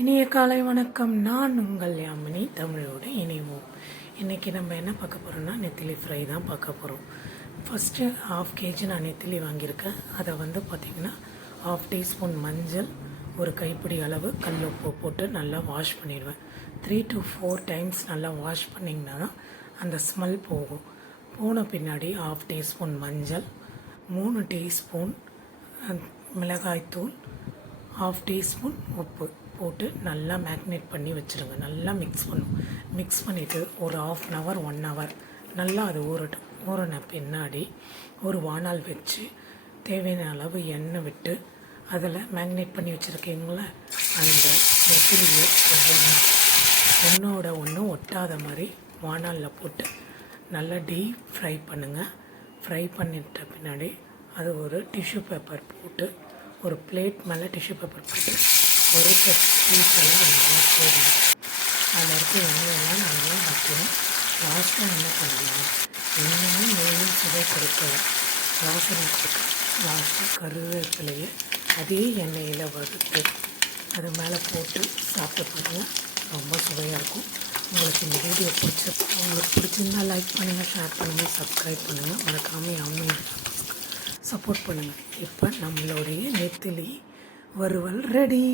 இனிய காலை வணக்கம். நான் உங்கள் யாமினி. தமிழோடு இணைவோம். இன்றைக்கி நம்ம என்ன பார்க்க போகிறோம்னா நெத்திலி ஃப்ரை தான் பார்க்க போகிறோம். ஃபஸ்ட்டு 1/2 kg நான் நெத்திலி வாங்கியிருக்கேன். அதை பார்த்திங்கன்னா 1/2 டீஸ்பூன் மஞ்சள், ஒரு கைப்பிடி அளவு கல் உப்பு போட்டு நல்லா வாஷ் பண்ணிடுவேன். 3 to 4 times நல்லா வாஷ் பண்ணிங்கன்னா தான் அந்த ஸ்மெல் போகும். போன பின்னாடி 1/2 டீஸ்பூன் மஞ்சள், 3 டீஸ்பூன் மிளகாய்த்தூள், 1/2 டீஸ்பூன் உப்பு போட்டு நல்லா மேக்னேட் பண்ணி வச்சுருங்க. நல்லா மிக்ஸ் பண்ணிவிட்டு ஒரு 1/2 hour 1 hour நல்லா அது ஊறட்டும். ஊறின பின்னாடி ஒரு வாணல் வச்சு தேவையான அளவு எண்ணெய் விட்டு அதில் மேக்னேட் பண்ணி வச்சுருக்கீங்களா அந்த நெத்திலியை ஒன்றோட ஒன்று ஒட்டாத மாதிரி வாணலில் போட்டு நல்லா டீப் ஃப்ரை பண்ணுங்கள். ஃப்ரை பண்ணிட்ட பின்னாடி அது ஒரு டிஷ்யூ பேப்பர் போட்டு ஒரு பிளேட் மேலே டிஷ்யூ பேப்பர் போட்டு ஒரு பீஸெல்லாம் நல்லா போடணும். அதில் இருக்க எண்ணெயெல்லாம் நல்லா வைக்கணும். லாஸ்ட்டாக என்ன பண்ணணும், எண்ணெயும் நெய்யும் சுவை கொடுக்கல வாசனை கொடுக்க லாஸ்ட்டாக கருவேப்பிலையை அதே எண்ணெயில் வறுத்து அது மேலே போட்டு சாப்பிட்டு பாருங்கள். ரொம்ப சுவையாக இருக்கும். உங்களுக்கு இந்த வீடியோ பிடிச்சிருந்தால் லைக் பண்ணுங்கள், ஷேர் பண்ணுங்கள், சப்ஸ்கிரைப் பண்ணுங்கள். மறக்காமல் அவங்க சப்போர்ட் பண்ணுங்கள். இப்போ நம்மளுடைய நெத்திலி வறுவல் ரெடி.